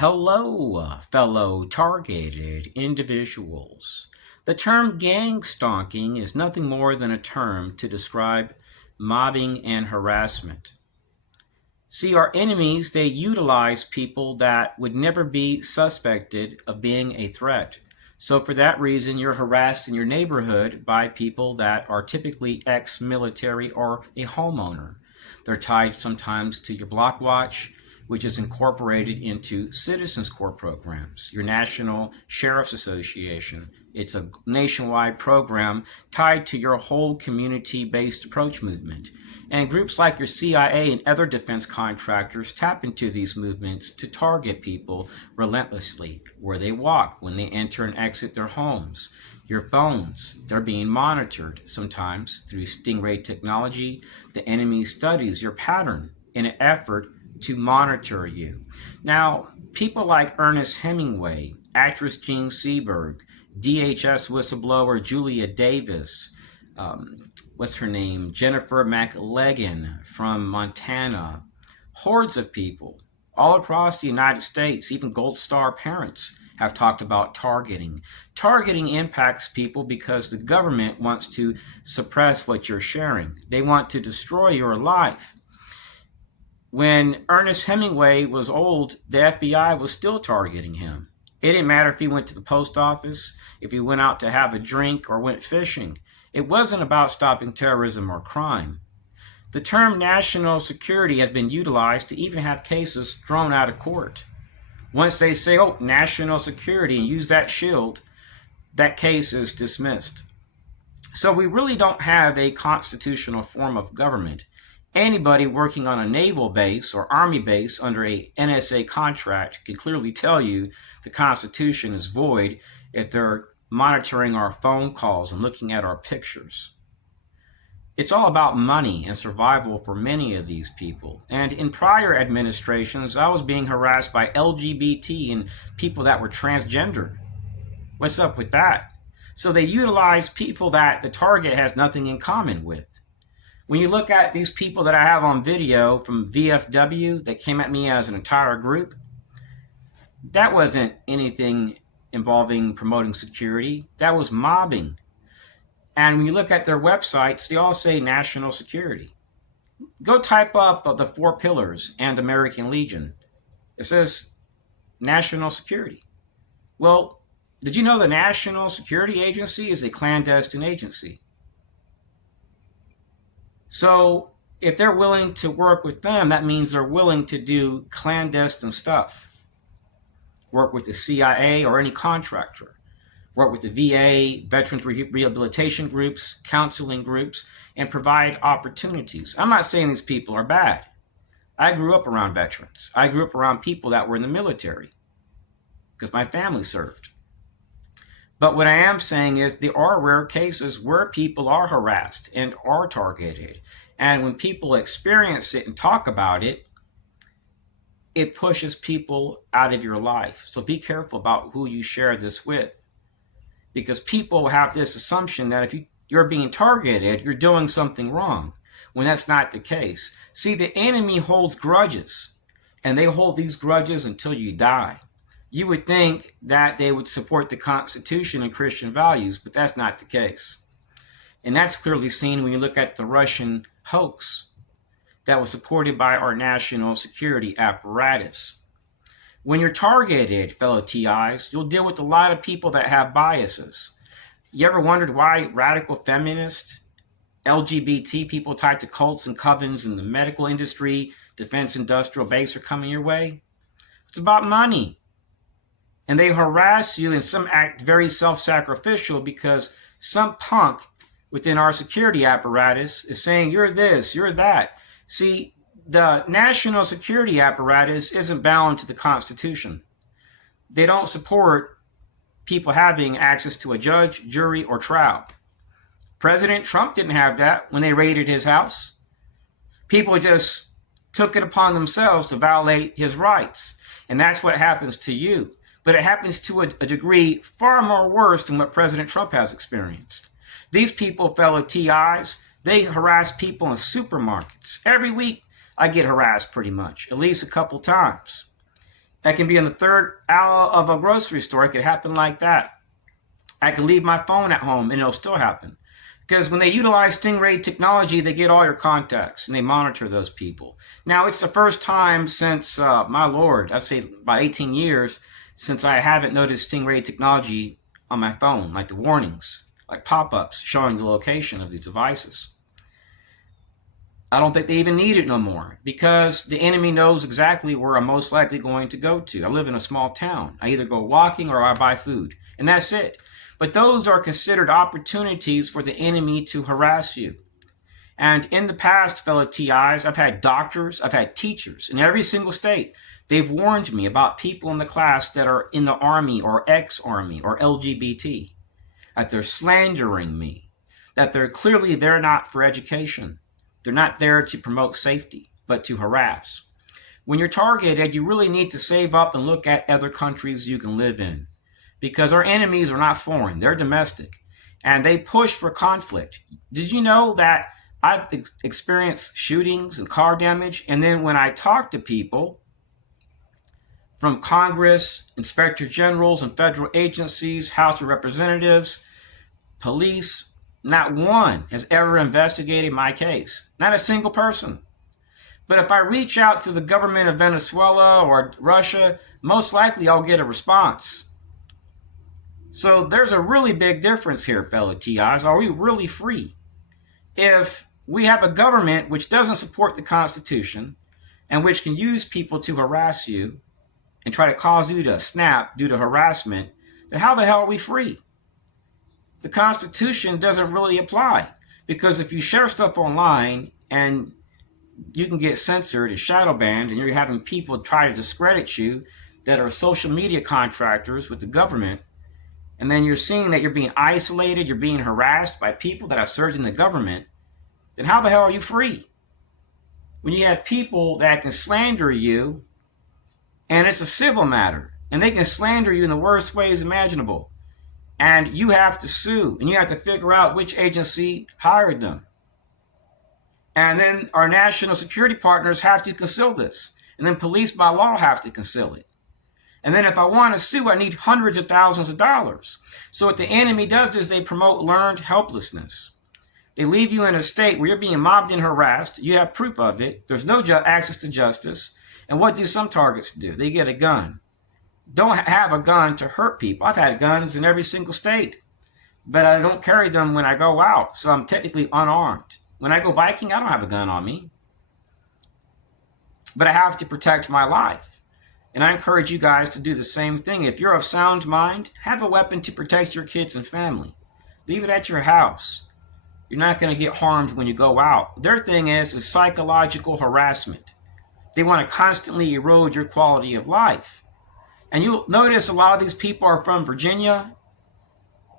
Hello, fellow targeted individuals. The term gang stalking is nothing more than a term to describe mobbing and harassment. See, our enemies, they utilize people that would never be suspected of being a threat. So for that reason, you're harassed in your neighborhood by people that are typically ex-military or a homeowner. They're tied sometimes to your block watch, which is incorporated into Citizens Corps programs, your National Sheriff's Association. It's a nationwide program tied to your whole community-based approach movement. And groups like your CIA and other defense contractors tap into these movements to target people relentlessly where they walk, when they enter and exit their homes. Your phones, they're being monitored sometimes through Stingray technology. The enemy studies your pattern in an effort to monitor you. Now, people like Ernest Hemingway, actress Jean Seberg, DHS whistleblower Julia Davis, what's her name? Jennifer McLegan from Montana. Hordes of people all across the United States, even Gold Star parents, have talked about targeting. Targeting impacts people because the government wants to suppress what you're sharing. They want to destroy your life. When Ernest Hemingway was old, the FBI was still targeting him. It didn't matter if he went to the post office, if he went out to have a drink or went fishing. It wasn't about stopping terrorism or crime. The term national security has been utilized to even have cases thrown out of court. Once they say, oh, national security, and use that shield, that case is dismissed. So we really don't have a constitutional form of government. Anybody working on a naval base or army base under a NSA contract can clearly tell you the Constitution is void if they're monitoring our phone calls and looking at our pictures. It's all about money and survival for many of these people. And in prior administrations, I was being harassed by LGBT and people that were transgender. What's up with that? So they utilize people that the target has nothing in common with. When you look at these people that I have on video from VFW that came at me as an entire group, that wasn't anything involving promoting security. That was mobbing. And when you look at their websites, they all say national security. Go type up the 4 pillars and American Legion. It says national security. Well, did you know the National Security Agency is a clandestine agency? So if they're willing to work with them, that means they're willing to do clandestine stuff. Work with the CIA or any contractor. Work with the VA, veterans rehabilitation groups, counseling groups, and provide opportunities. I'm not saying these people are bad. I grew up around veterans. I grew up around people that were in the military because my family served. But what I am saying is there are rare cases where people are harassed and are targeted. And when people experience it and talk about it, it pushes people out of your life. So be careful about who you share this with. Because people have this assumption that if you're being targeted, you're doing something wrong, when that's not the case. See, the enemy holds grudges, and they hold these grudges until you die. You would think that they would support the Constitution and Christian values, but that's not the case. And that's clearly seen when you look at the Russian hoax that was supported by our national security apparatus. When you're targeted, fellow TIs, you'll deal with a lot of people that have biases. You ever wondered why radical feminists, LGBT people tied to cults and covens in the medical industry, defense industrial base are coming your way? It's about money. And they harass you, and some act very self-sacrificial because some punk within our security apparatus is saying, you're this, you're that. See, the national security apparatus isn't bound to the Constitution. They don't support people having access to a judge, jury, or trial. President Trump didn't have that when they raided his house. People just took it upon themselves to violate his rights. And that's what happens to you. But it happens to a degree far more worse than what President Trump has experienced. These people, fellow TIs, they harass people in supermarkets. Every week, I get harassed pretty much, at least a couple times. I can be in the third aisle of a grocery store. It could happen like that. I could leave my phone at home and it'll still happen. Because when they utilize Stingray technology, they get all your contacts and they monitor those people. Now, it's the first time since, my Lord, I'd say about 18 years, since I haven't noticed Stingray technology on my phone, like the warnings, like pop-ups showing the location of these devices. I don't think they even need it no more because the enemy knows exactly where I'm most likely going to go to. I live in a small town. I either go walking or I buy food, and that's it. But those are considered opportunities for the enemy to harass you. And in the past, fellow TIs, I've had doctors, I've had teachers in every single state. They've warned me about people in the class that are in the Army or ex-Army or LGBT, that they're slandering me, that they're not for education. They're not there to promote safety, but to harass. When you're targeted, you really need to save up and look at other countries you can live in, because our enemies are not foreign, they're domestic, and they push for conflict. Did you know that I've experienced shootings and car damage, and then when I talk to people from Congress, inspector generals and federal agencies, House of Representatives, police, not one has ever investigated my case. Not a single person. But if I reach out to the government of Venezuela or Russia, most likely I'll get a response. So there's a really big difference here, fellow TIs. Are we really free? If we have a government which doesn't support the Constitution and which can use people to harass you and try to cause you to snap due to harassment, then how the hell are we free? The Constitution doesn't really apply, because if you share stuff online and you can get censored and shadow banned, and you're having people try to discredit you that are social media contractors with the government, and then you're seeing that you're being isolated, you're being harassed by people that have served in the government, then how the hell are you free? When you have people that can slander you, and it's a civil matter, and they can slander you in the worst ways imaginable, and you have to sue, and you have to figure out which agency hired them. And then our national security partners have to conceal this. And then police by law have to conceal it. And then if I want to sue, I need hundreds of thousands of dollars. So what the enemy does is they promote learned helplessness. They leave you in a state where you're being mobbed and harassed. You have proof of it. There's no access to justice. And what do some targets do? They get a gun. Don't have a gun to hurt people. I've had guns in every single state, but I don't carry them when I go out, so I'm technically unarmed. When I go biking, I don't have a gun on me, but I have to protect my life. And I encourage you guys to do the same thing. If you're of sound mind, have a weapon to protect your kids and family. Leave it at your house. You're not going to get harmed when you go out. Their thing is psychological harassment. They want to constantly erode your quality of life. And you'll notice a lot of these people are from Virginia,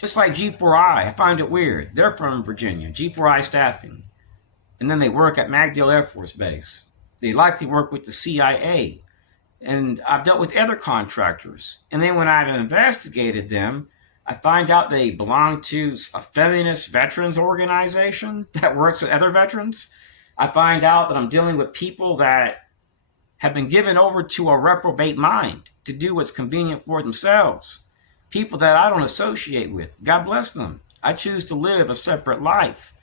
just like G4I. I find it weird. They're from Virginia, G4I staffing. And then they work at MacDill Air Force Base. They likely work with the CIA. And I've dealt with other contractors. And then when I've investigated them, I find out they belong to a feminist veterans organization that works with other veterans. I find out that I'm dealing with people that have been given over to a reprobate mind to do what's convenient for themselves. People that I don't associate with. God bless them. I choose to live a separate life.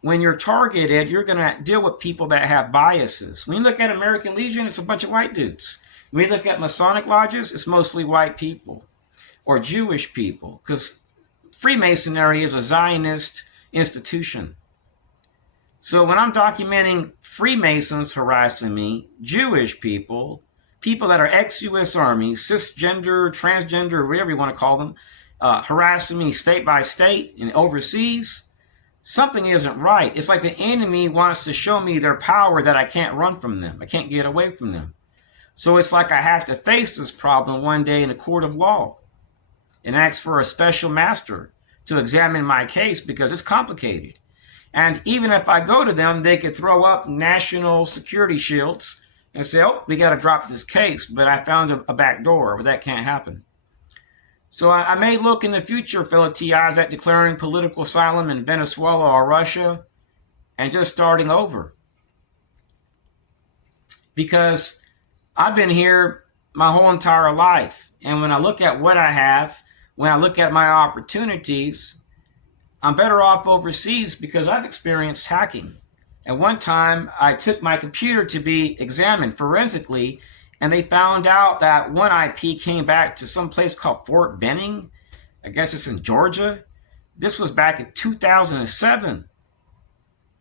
When you're targeted, you're going to deal with people that have biases. When you look at American Legion, it's a bunch of white dudes. When you look at Masonic lodges, it's mostly white people or Jewish people, because Freemasonry is a Zionist institution. So when I'm documenting Freemasons harassing me, Jewish people, people that are ex-U.S. Army, cisgender, transgender, whatever you want to call them, harassing me state by state and overseas, something isn't right. It's like the enemy wants to show me their power that I can't run from them. I can't get away from them. So it's like I have to face this problem one day in a court of law and ask for a special master to examine my case because it's complicated. And even if I go to them, they could throw up national security shields and say, oh, we got to drop this case, but I found a back door where that can't happen. So I may look in the future, fellow TIs, at declaring political asylum in Venezuela or Russia and just starting over. Because I've been here my whole entire life. And when I look at what I have, when I look at my opportunities, I'm better off overseas because I've experienced hacking. At one time, I took my computer to be examined forensically, and they found out that one IP came back to some place called Fort Benning. I guess it's in Georgia. This was back in 2007.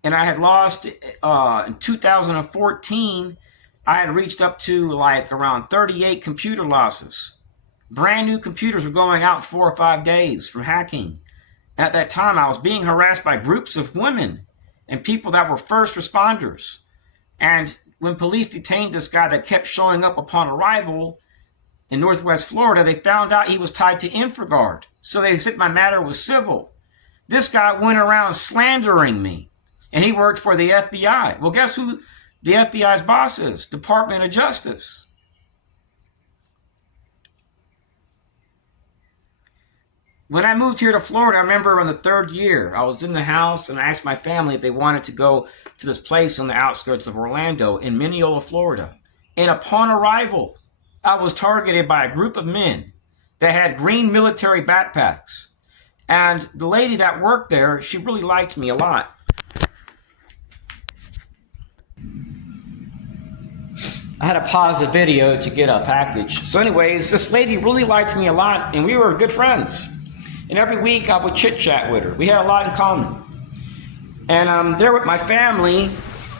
And I had lost, in 2014, I had reached up to like around 38 computer losses. Brand new computers were going out 4 or 5 days from hacking. At that time, I was being harassed by groups of women and people that were first responders. And when police detained this guy that kept showing up upon arrival in Northwest Florida, they found out he was tied to InfraGard. So they said my matter was civil. This guy went around slandering me, and he worked for the FBI. Well, guess who the FBI's boss is? Department of Justice. When I moved here to Florida, I remember in the 3rd year, I was in the house and I asked my family if they wanted to go to this place on the outskirts of Orlando in Mineola, Florida. And upon arrival, I was targeted by a group of men that had green military backpacks. And the lady that worked there, she really liked me a lot. I had to pause the video to get a package. So anyways, this lady really liked me a lot, and we were good friends. And every week I would chit-chat with her. We had a lot in common. And there with my family,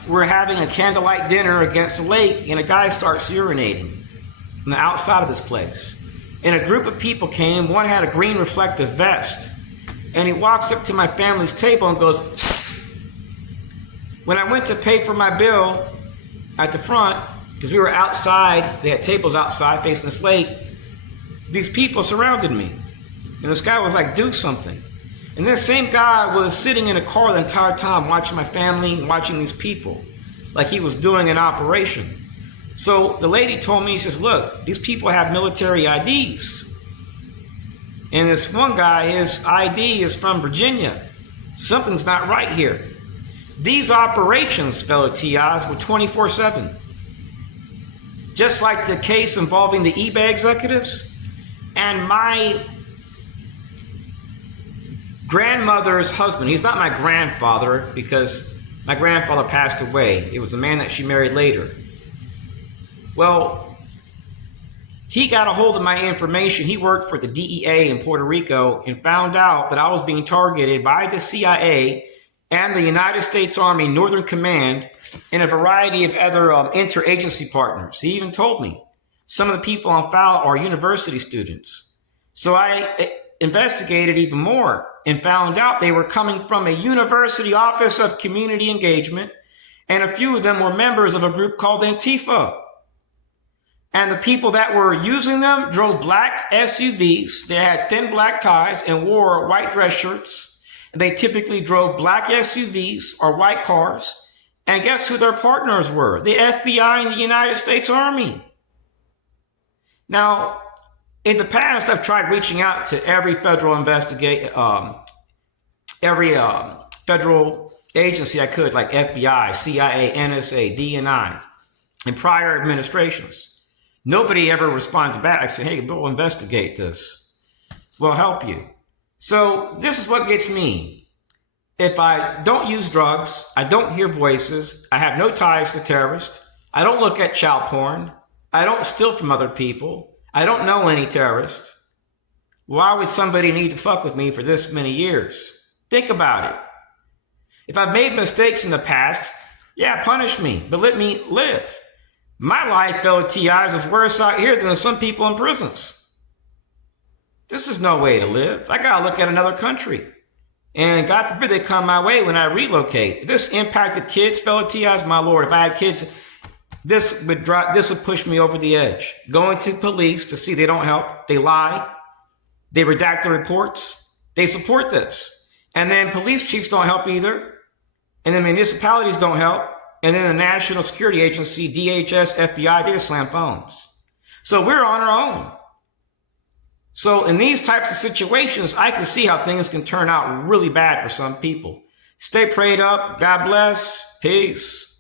we're having a candlelight dinner against a lake, and a guy starts urinating on the outside of this place. And a group of people came. One had a green reflective vest. And he walks up to my family's table and goes, "Psst." When I went to pay for my bill at the front, because we were outside, they had tables outside facing this lake, these people surrounded me. And this guy was like, "Do something." And this same guy was sitting in a car the entire time watching my family, watching these people, like he was doing an operation. So the lady told me, she says, "Look, these people have military IDs. And this one guy, his ID is from Virginia. Something's not right here." These operations, fellow TIs, were 24/7. Just like the case involving the eBay executives. And my grandmother's husband, he's not my grandfather because my grandfather passed away. It was a man that she married later. Well, he got a hold of my information. He worked for the DEA in Puerto Rico and found out that I was being targeted by the CIA and the United States Army Northern Command and a variety of other interagency partners. He even told me some of the people on file are university students. So I investigated even more and found out they were coming from a University Office of Community Engagement, and a few of them were members of a group called Antifa. And the people that were using them drove black SUVs. They had thin black ties and wore white dress shirts. They typically drove black SUVs or white cars. And guess who their partners were? The FBI and the United States Army. Now, in the past, I've tried reaching out to every federal federal agency I could, like FBI, CIA, NSA, DNI, in prior administrations. Nobody ever responded back. I said, "Hey, we'll investigate this. We'll help you." So this is what gets me. If I don't use drugs, I don't hear voices, I have no ties to terrorists, I don't look at child porn, I don't steal from other people, I don't know any terrorists, why would somebody need to fuck with me for this many years? Think about it. If I've made mistakes in the past, yeah, punish me, but let me live. My life, fellow TIs, is worse out here than some people in prisons. This is no way to live. I gotta look at another country. And God forbid they come my way when I relocate. If this impacted kids, fellow TIs, my Lord, if I had kids, this would push me over the edge. Going to police to see they don't help, they lie, they redact the reports, they support this. And then police chiefs don't help either. And then municipalities don't help. And then the National Security Agency, DHS, FBI, they just slam phones. So we're on our own. So in these types of situations, I can see how things can turn out really bad for some people. Stay prayed up. God bless. Peace.